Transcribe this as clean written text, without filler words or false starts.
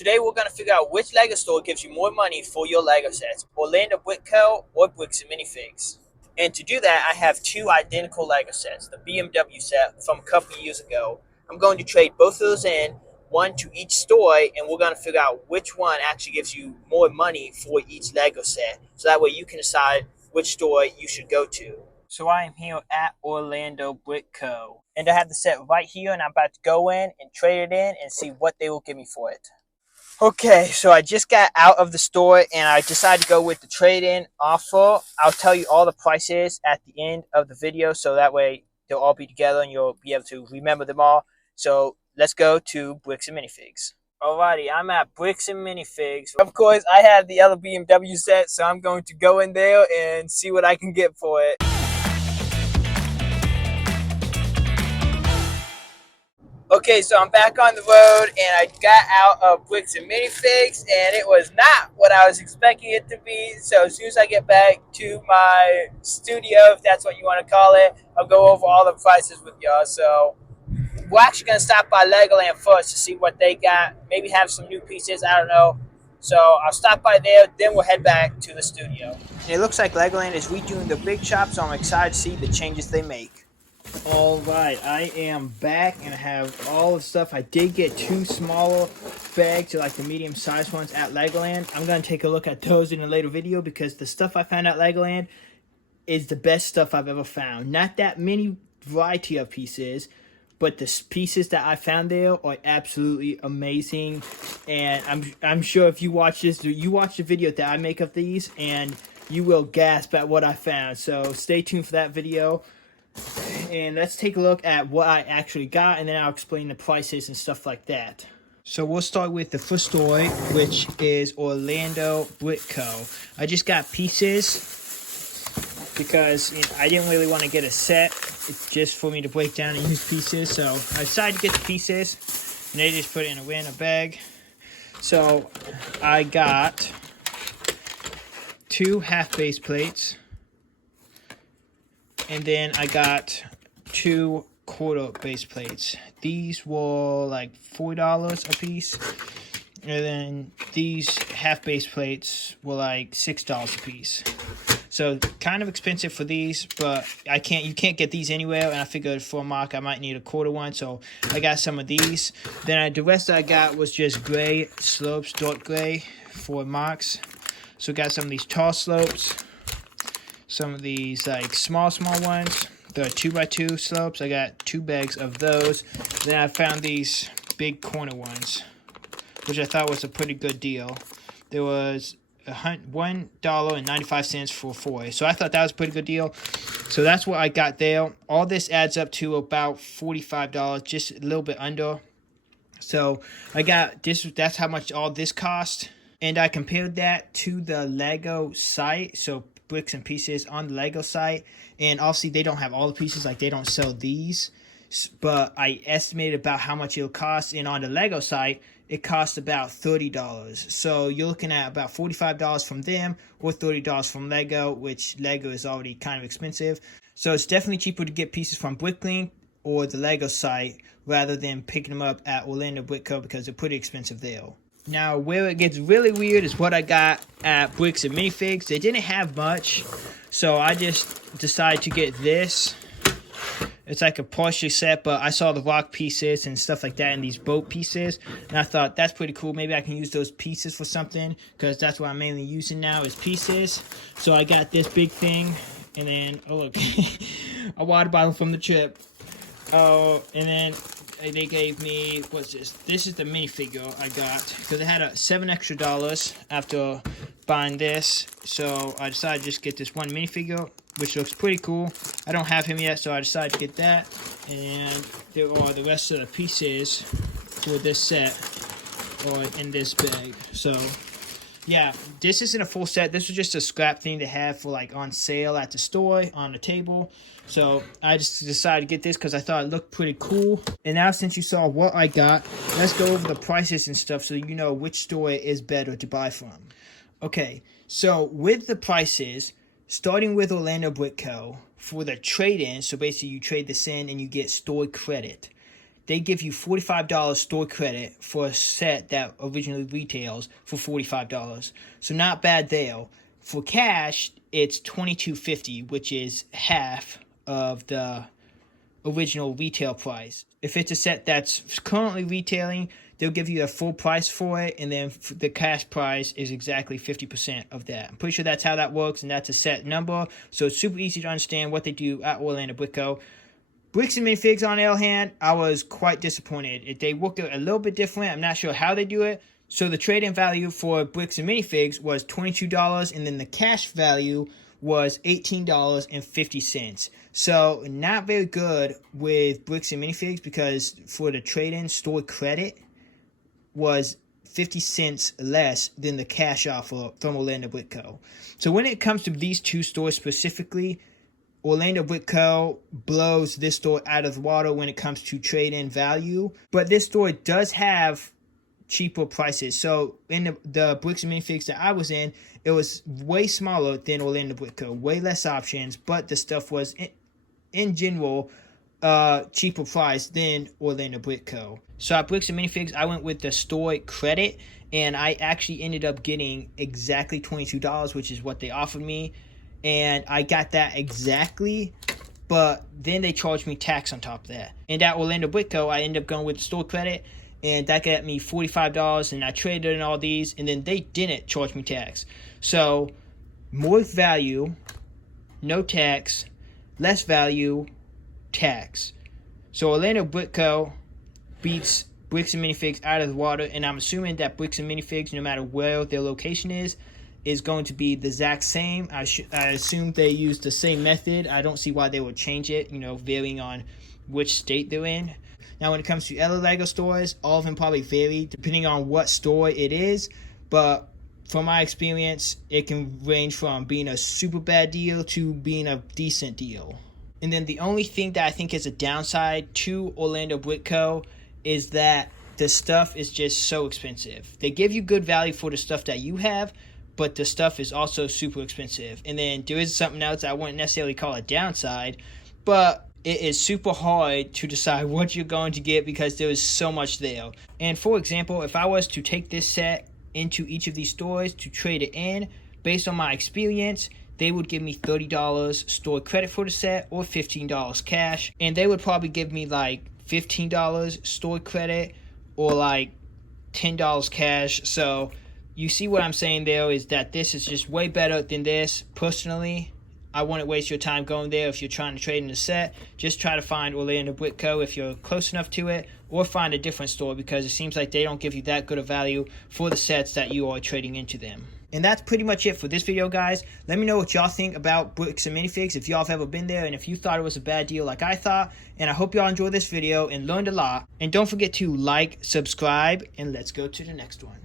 Today we're going to figure out which LEGO store gives you more money for your LEGO sets, Orlando Brick Co. or Bricks and Minifigs. And to do that, I have two identical LEGO sets, the BMW set from a couple of years ago. I'm going to trade both of those in, one to each store, and we're going to figure out which one actually gives you more money for each LEGO set. So that way you can decide which store you should go to. So I am here at Orlando Brick Co. And I have the set right here, and I'm about to go in and trade it in and see what they will give me for it. Okay, so I just got out of the store and I decided to go with the trade-in offer. I'll tell you all the prices at the end of the video so that way they'll all be together and you'll be able to remember them all. So let's go to Bricks and Minifigs. Alrighty, I'm at Bricks and Minifigs. Of course, I have the other BMW set, so I'm going to go in there and see what I can get for it. Okay, so I'm back on the road, and I got out of Bricks and Minifigs, and it was not what I was expecting it to be. So as soon as I get back to my studio, if that's what you want to call it, I'll go over all the prices with y'all. So we're actually going to stop by Legoland first to see what they got. Maybe have some new pieces, I don't know. So I'll stop by there, then we'll head back to the studio. And it looks like Legoland is redoing the big shop, so I'm excited to see the changes they make. Alright, I am back and I have all the stuff. I did get two smaller bags, like the medium sized ones at Legoland. I'm going to take a look at those in a later video because the stuff I found at Legoland is the best stuff I've ever found. Not that many variety of pieces, but the pieces that I found there are absolutely amazing. And I'm sure if you watch this, you watch the video that I make of these and you will gasp at what I found. So stay tuned for that video. And let's take a look at what I actually got, and then I'll explain the prices and stuff like that. So we'll start with the first store, which is Orlando Brick Co. I just got pieces because I didn't really want to get a set. It's just for me to break down and use pieces. So I decided to get the pieces, and they just put it in a random bag. So I got two half base plates. And then I got two quarter base plates. These were like $4 a piece. And then these half base plates were like $6 a piece. So kind of expensive for these, but you can't get these anywhere. And I figured for a mock I might need a quarter one. So I got some of these. Then the rest I got was just gray slopes, dark gray for mocks. So got some of these tall slopes. Some of these like small ones, the 2x2 slopes. I got two bags of those. Then I found these big corner ones, which I thought was a pretty good deal. There was $1.95 for four, so I thought that was a pretty good deal. So that's what I got there. All this adds up to about $45, just a little bit under. So I got this. That's how much all this cost, and I compared that to the Lego site. So Bricks and Pieces on the Lego site, and obviously they don't have all the pieces, like they don't sell these, but I estimated about how much it'll cost, and on the Lego site it costs about $30. So you're looking at about $45 from them or $30 from Lego, which Lego is already kind of expensive. So it's definitely cheaper to get pieces from Bricklink or the Lego site rather than picking them up at Orlando Brick Co. because they're pretty expensive there. Now, where it gets really weird is what I got at Bricks and Minifigs. They didn't have much, so I just decided to get this. It's like a partial set, but I saw the rock pieces and stuff like that and these boat pieces, and I thought that's pretty cool. Maybe I can use those pieces for something because that's what I'm mainly using now is pieces. So I got this big thing, and then, oh look, a water bottle from the trip. Oh, and then they gave me, what's this? This is the minifigure I got because I had $7 extra after buying this. So I decided to just get this one minifigure, which looks pretty cool. I don't have him yet, so I decided to get that. And there are the rest of the pieces for this set or in this bag. So yeah, this isn't a full set. This was just a scrap thing they have for like on sale at the store on the table. So I just decided to get this because I thought it looked pretty cool. And now since you saw what I got, let's go over the prices and stuff so you know which store is better to buy from. Okay, so with the prices, starting with Orlando Brick Co. for the trade-in, so basically you trade this in and you get store credit. they give you $45 store credit for a set that originally retails for $45. So not bad there. For cash, it's $22.50, which is half of the original retail price. If it's a set that's currently retailing, they'll give you a full price for it, and then the cash price is exactly 50% of that. I'm pretty sure that's how that works, and that's a set number, so it's super easy to understand what they do at Orlando Brick Co. Bricks and Minifigs, on the other hand, I was quite disappointed. They work a little bit different. I'm not sure how they do it. So the trade-in value for Bricks and Minifigs was $22, and then the cash value was $18.50. So not very good with Bricks and Minifigs, because for the trade-in, store credit was 50 cents less than the cash offer from Orlando Brick Co. So when it comes to these two stores specifically, Orlando Brick Co. blows this store out of the water when it comes to trade-in value. But this store does have cheaper prices. So in the Bricks and Minifigs that I was in, it was way smaller than Orlando Brick Co. Way less options, but the stuff was in general cheaper price than Orlando Brick Co. So at Bricks and Minifigs, I went with the store credit, and I actually ended up getting exactly $22, which is what they offered me, and I got that exactly. But then they charged me tax on top of that. And at Orlando Brick Co., I ended up going with the store credit, and that got me $45, and I traded in all these, and then they didn't charge me tax. So more value, no tax, less value, tax. So Orlando Brick Co. beats Bricks and Minifigs out of the water, and I'm assuming that Bricks and Minifigs, no matter where their location is going to be the exact same. I assume they use the same method. I don't see why they would change it, varying on which state they're in. Now, when it comes to other LEGO stores, all of them probably vary depending on what store it is. But from my experience, it can range from being a super bad deal to being a decent deal. And then the only thing that I think is a downside to Orlando Brick Co. is that the stuff is just so expensive. They give you good value for the stuff that you have, but the stuff is also super expensive. And then there is something else I wouldn't necessarily call a downside, but it is super hard to decide what you're going to get because there is so much there. And for example, if I was to take this set into each of these stores to trade it in, based on my experience, they would give me $30 store credit for the set or $15 cash. And they would probably give me like $15 store credit or like $10 cash. So you see what I'm saying there is that this is just way better than this. Personally, I wouldn't waste your time going there if you're trying to trade in a set. Just try to find Orlando Brick Co. if you're close enough to it, or find a different store because it seems like they don't give you that good a value for the sets that you are trading into them. And that's pretty much it for this video, guys. Let me know what y'all think about Bricks and Minifigs, if y'all have ever been there, and if you thought it was a bad deal like I thought. And I hope y'all enjoyed this video and learned a lot. And don't forget to like, subscribe, and let's go to the next one.